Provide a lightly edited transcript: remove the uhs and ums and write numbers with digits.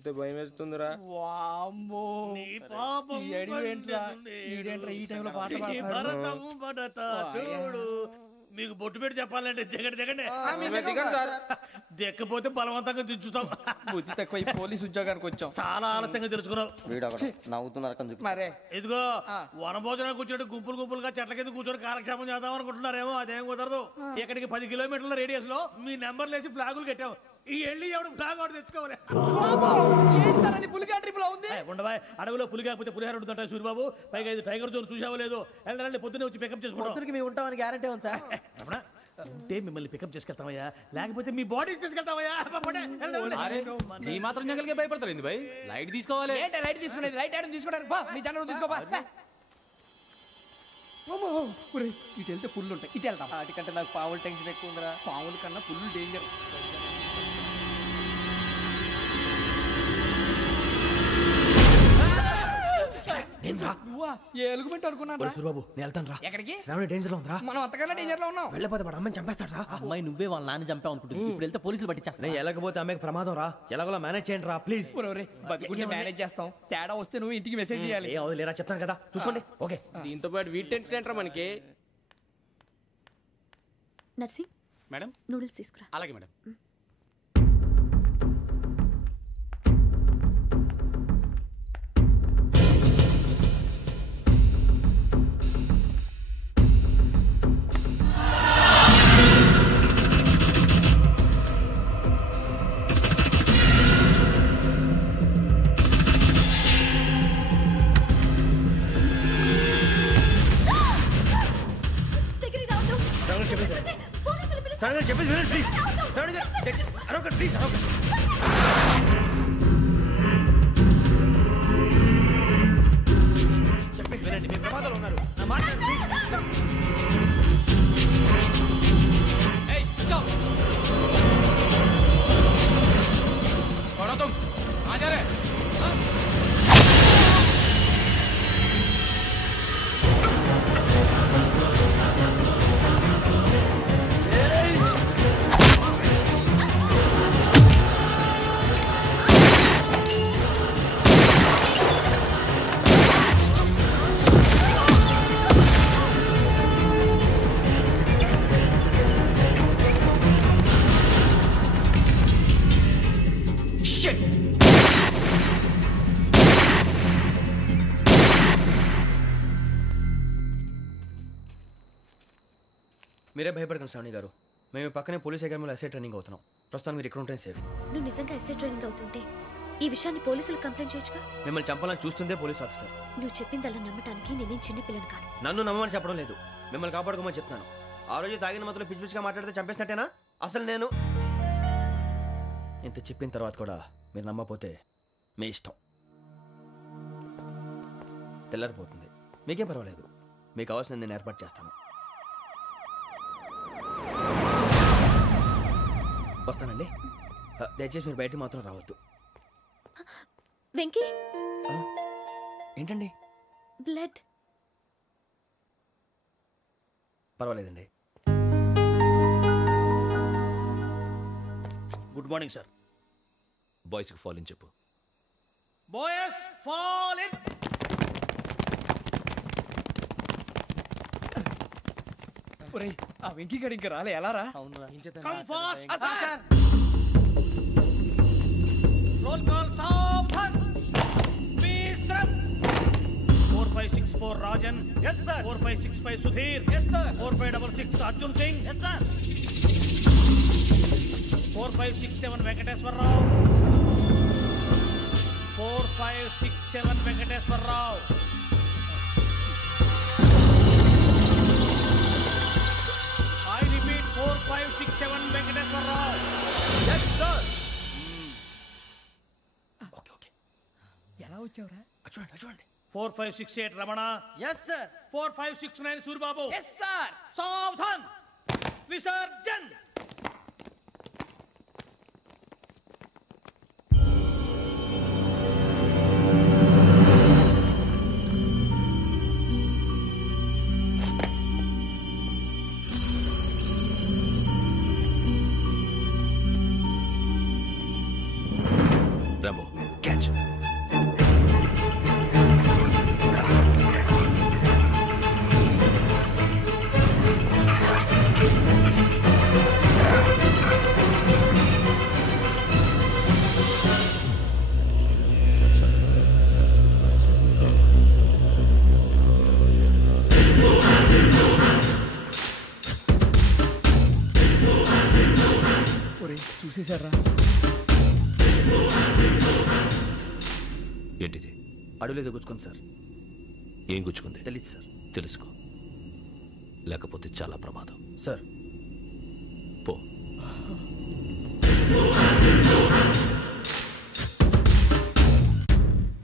చూస్తే భయం వేస్తుందిరా. వామ్మో ఈ టైంలో పాట చూడు మీకు బొట్టు పెట్టి చెప్పాలంటే దిగండి దిగండి దిక్కపోతే బలవంతంగా దించుతాం. బుద్ధి తక్కువ పోలీస్ ఉద్యోగానికి వచ్చాం. చాలా ఆలస్యంగా తెలుసుకున్నావు. మరే ఇదిగో వనభోజనానికి కూర్చోండి గుంపులు గుంపులుగా చెట్ల కింద కూర్చొని కాలక్షేపం చేద్దాం అనుకుంటున్నారేమో. అదేం కుదరదు. ఇక్కడికి 10 కిలోమీటర్ల రేడియస్ లో మీ నెంబర్లు వేసి ఫ్లాగులు కట్టాం. ఈ వెళ్ళి ఎవడు ఫ్లాగ్ ఒకటి తెచ్చుకోవాలి. ఉండవా అడవిలో పులి కాకపోతే పులిహార ఉంటుంటా సూరిబాబు. పైగా ఇది టైగర్ జోన్ చూసావో లేదో. వెళ్ళండి పొద్దున్నే వచ్చి పికప్ చేసుకుంటాం. మేము ఉంటామని గ్యారంటీ ఉంది సార్. ఉంటే మిమ్మల్ని పికప్ చేసుకెళ్తామయ్యా, లేకపోతే మీ బాడీ తీసుకెళ్తామయ్యా. నీ మాత్రం జంగల్కే భయపడతారు భయ్. లైట్ తీసుకోవాలి. లైట్ తీసుకునేది లైట్ ఆడని తీసుకోవడానికి మీ జనం తీసుకోపా. ఇటు వెళ్తే పుల్లు ఉంటాయి, ఇటు వెళ్తాం. వాటికంటే నాకు పావులు టెన్షన్ ఎక్కువ ఉందిరా. పాముల కన్నా పుల్లు డేంజర్. ఎలుగుబెట్టి అనుకున్నాను సూరిబాబు నేను వెళ్తాను రా. ఎక్కడికి? శ్రావణి డేంజర్ లో ఉందిరా. మనం అంతకన్నా డేంజర్ లో ఉన్నాం. వెళ్ళపోతే వాడు అమ్మాయిని చంపేస్తాడు రా. అమ్మాయి నువ్వే వాళ్ళ నాన్న చంపావు అనుకుంటుంది. ఇప్పుడు వెళ్తే పోలీసులు పట్టించేస్తా. నేను వెళ్ళకపోతే అమ్మాయికి ప్రమాదం రా. ఎలాగోలా మేనేజ్ చేయండి రా ప్లీజ్. బతుకుంటే మేనేజ్ చేస్తాం. తేడా వస్తే నువ్వు ఇంటికి మెసేజ్ చేయాలి. ఏ అవును లేరా చెప్తాను కదా చూసుకోండి. ఓకే దీంతో పాటు వీటి టెన్షన్ ఏంట్రా మనకి. నర్సి మేడం నూడిల్స్ తీసుకురా. అలాగే మేడం. చెప్పేసి ప్లీజ్. అరొకటి ప్లీజ్ చెప్పేసి వినండి. మీరు ప్రమాదాలు ఉన్నారు. నా మాట మీరే భయపడకండి శ్రావణి గారు. మేము పక్కనే పోలీస్ అకాడమీలో ఎస్ఐ ట్రైనింగ్ అవుతున్నాం. ప్రస్తుతం మీరు ఇక్కడ ఉంటే సేఫ్. నువ్వు నిజంగా ఎస్ఐ ట్రైనింగ్ అవుతుంటే ఈ విషయాన్ని పోలీసులకు కంప్లైంట్ చేయొచ్చుగా. మిమ్మల్ని చంపాలని చూస్తుందే పోలీస్ ఆఫీసర్. నువ్వు చెప్పిందల్లా నమ్మటానికి నేనేం చిన్న పిల్లని కాను. నన్ను నమ్మమని చెప్పడం లేదు, మిమ్మల్ని కాపాడుకోమని చెప్తున్నాను. ఆ రోజు తాగిన మొదలు పిచ్చి పిచ్చిగా మాట్లాడితే చంపేసినట్టేనా? అసలు నేను ఇంత చెప్పిన తర్వాత కూడా మీరు నమ్మపోతే మీ ఇష్టం. తెల్లరిపోతుంది, మీకేం పర్వాలేదు. మీకు కావాల్సిన నేను ఏర్పాటు చేస్తాను. వస్తానండి. దయచేసి మీరు బయటికి మాత్రం రావద్దు. వెంకీ ఏంటండి? బ్లడ్. పర్వాలేదండి. Good morning sir. బాయ్స్కి ఫాల్ ఇన్ చెప్పు. Boys fall in. ఒరేయ్ ఆ వెంకీ గడి ఇంకా రాలే. ఎలా రా? Come fast sir. Roll call సావధాన్. విశ్రమ్. 4564 Rajan. yes sir. 4565 Sudheer. yes sir. 4566 Arjun Singh. yes sir. 4567 Venkateswararao. 4567 Venkateswararao. I repeat 4567 Venkateswararao. yes sir. Okay okay. ఎలా వచ్చావురా? చూడండి చూడండి. 4568 Ramana. yes sir. 4569 Suribabu. yes sir. సావధాన్. విసర్జన్. రాంబో చూసేశారా? ఏంటిది? అడవిలో దిగుచ్చుకుంది సార్. ఏం గుచ్చుకుంది? తెలీదు సార్. తెలుసుకో, లేకపోతే చాలా ప్రమాదం. సార్ పో.